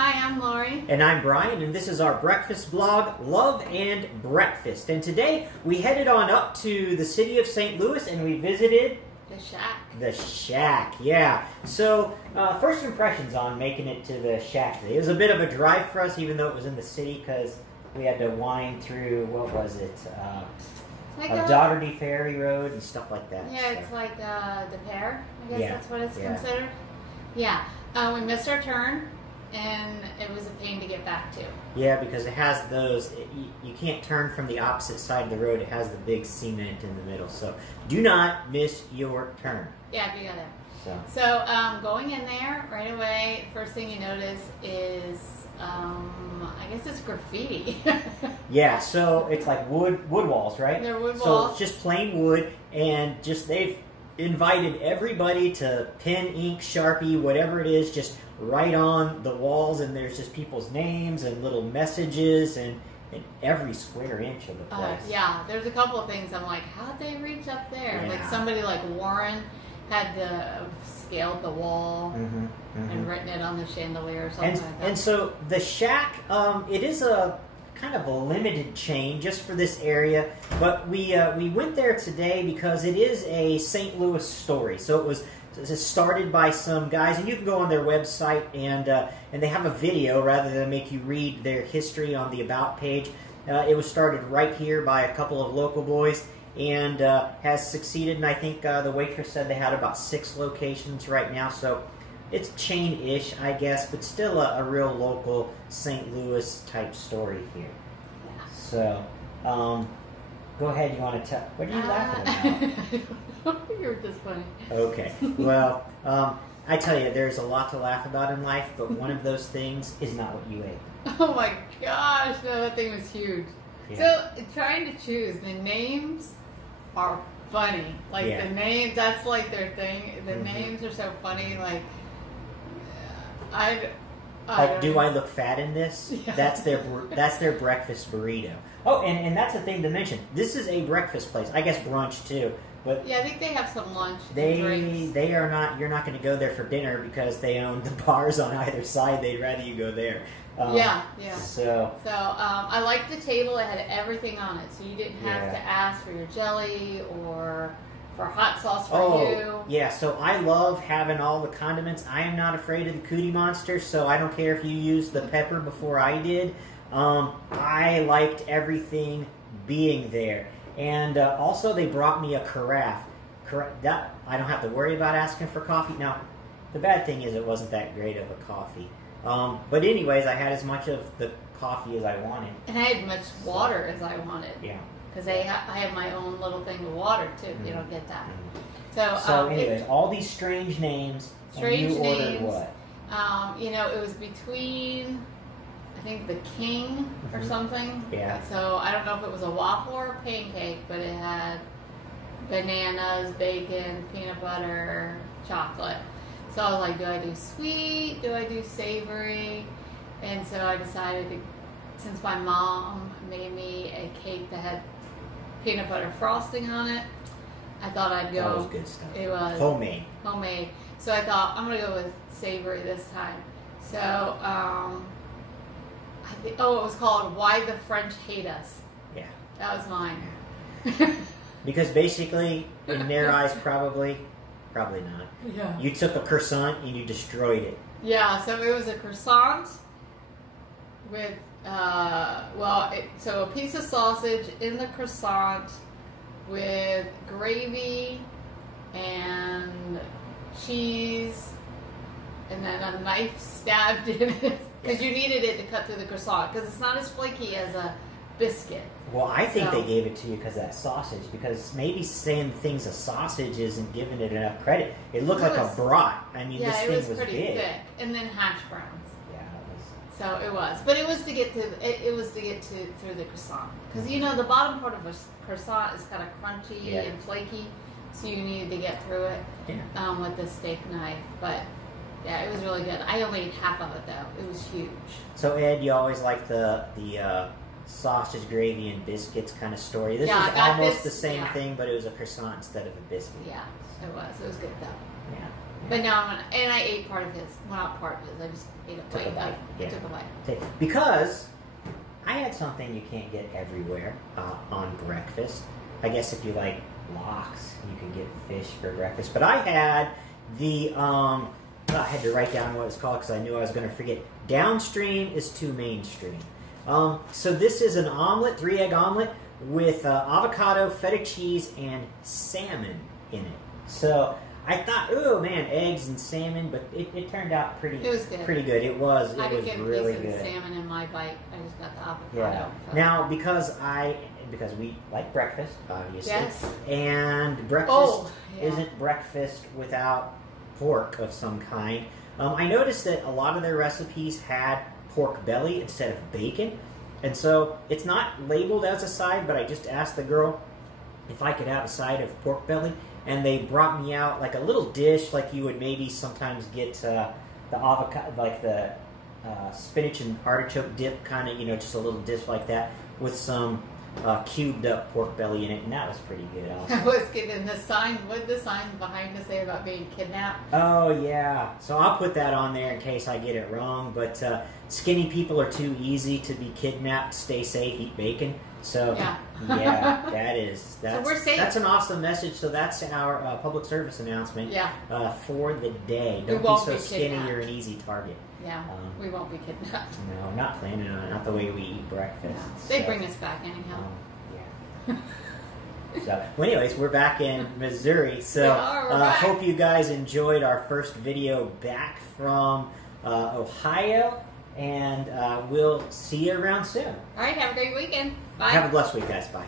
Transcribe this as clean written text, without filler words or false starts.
Hi, I'm Lori. And I'm Brian, and this is our breakfast blog, Love and Breakfast. And today we headed on up to the city of St. Louis and we visited... The Shack. The Shack, yeah. So, first impressions on making it to the Shack today. It was a bit of a drive for us, even though it was in the city, because we had to wind through, what was it? Dougherty Ferry Road and stuff like that. Yeah, so. It's like the Pear, I guess that's what it's considered. Yeah, we missed our turn, and it was a pain to get back to. Yeah, because it has those, you can't turn from the opposite side of the road. It has the big cement in the middle, so do not miss your turn. Yeah, if you go there. So going in there right away, first thing you notice is, I guess it's graffiti. Yeah, so it's like wood walls, right? They're wood walls. So it's just plain wood, and they've invited everybody to pen, ink, Sharpie, whatever it is, just write on the walls, and there's just people's names and little messages and every square inch of the place. Yeah, there's a couple of things I'm like, how'd they reach up there? Yeah. Like somebody like Warren had scaled the wall and written it on the chandelier or something like that. And so the Shack, it is a kind of a limited chain just for this area, but we went there today because it is a St. Louis story. So it was started by some guys, and you can go on their website and they have a video rather than make you read their history on the About page. It was started right here by a couple of local boys and has succeeded, and I think the waitress said they had about 6 locations right now, so it's chain-ish, I guess, but still a real local St. Louis type story here. Yeah. So, go ahead, you want to tell, what are you laughing about? You're just funny. Okay, well, I tell you, there's a lot to laugh about in life, but one of those things is not what you ate. Oh my gosh, no, that thing was huge. Yeah. So, trying to choose, the names are funny. Like, the names, that's like their thing. The names are so funny, like, do I look fat in this? Yeah. That's their breakfast burrito. Oh, and that's the thing to mention. This is a breakfast place. I guess brunch too. But yeah, I think they have some lunch. They are not. You're not going to go there for dinner because they own the bars on either side. They'd rather you go there. Yeah. So I liked the table. It had everything on it, so you didn't have to ask for your jelly or for hot sauce for you. Yeah, so I love having all the condiments. I am not afraid of the Cootie Monster, so I don't care if you use the pepper before I did. I liked everything being there. And also they brought me a carafe. That I don't have to worry about asking for coffee. Now, the bad thing is it wasn't that great of a coffee. But anyways, I had as much of the coffee as I wanted. And I had much water as I wanted. Yeah. Because I have my own little thing of water, too. You don't get that. So anyways, all these strange names. Strange and you ordered names. What? It was between, I think, the King or something. Yeah. So I don't know if it was a waffle or a pancake, but it had bananas, bacon, peanut butter, chocolate. So I was like, do I do sweet? Do I do savory? And so I decided to, since my mom made me a cake that had peanut butter frosting on it, I thought I'd go. That was good stuff. It was homemade. So I thought I'm gonna go with savory this time. So it was called "Why the French Hate Us." Yeah, that was mine. Because basically, in their eyes, probably not. Yeah. You took a croissant and you destroyed it. Yeah. So it was a croissant with so a piece of sausage in the croissant with gravy and cheese, and then a knife stabbed in it because you needed it to cut through the croissant because it's not as flaky as a biscuit. Well, I think they gave it to you because of that sausage, because maybe saying thing's a sausage isn't giving it enough credit. It looked like a brat. I mean, this thing was pretty big. thick, and then hash browns. Yeah, it was. But it was to get to through the croissant, because the bottom part of a croissant is kind of crunchy and flaky, so you needed to get through it with the steak knife. But yeah, it was really good. I only ate half of it though. It was huge. So Ed, you always like the sausage, gravy, and biscuits kind of story. This is almost the same thing, but it was a croissant instead of a biscuit. Yeah, it was. It was good though. Yeah. But now and I ate part of his. Well, not part of his. I just ate a bite. I took a bite. Because I had something you can't get everywhere on breakfast. I guess if you like lox, you can get fish for breakfast. But I had the, I had to write down what it's called because I knew I was going to forget. Downstream is to mainstream. So this is an omelet, 3-egg omelet with avocado, feta cheese, and salmon in it. So I thought, oh man, eggs and salmon, but it turned out pretty. It was good. Pretty good. It was. It I didn't was get a really piece good. of salmon in my bite. I just got the avocado. Yeah. Now because we like breakfast, obviously. Yes. And breakfast isn't breakfast without pork of some kind. I noticed that a lot of their recipes had pork belly instead of bacon, and so it's not labeled as a side. But I just asked the girl if I could have a side of pork belly. And they brought me out like a little dish, like you would maybe sometimes get the avocado, like the spinach and artichoke dip, kind of, just a little dish like that with some cubed up pork belly in it, and that was pretty good. Also. I was getting the sign. What did the sign behind us say about being kidnapped? Oh yeah, so I'll put that on there in case I get it wrong. But skinny people are too easy to be kidnapped. Stay safe, eat bacon. So yeah, that's so we're safe. That's an awesome message. So that's our public service announcement. Yeah. For the day. Don't be so skinny you're an easy target. Yeah, we won't be kidnapped. No, not planning on it. Not the way we eat breakfast. Yeah. They bring us back anyhow. Yeah. So, well, anyways, we're back in Missouri. So, we're back. Hope you guys enjoyed our first video back from Ohio. And we'll see you around soon. All right, have a great weekend. Bye. Have a blessed week, guys. Bye.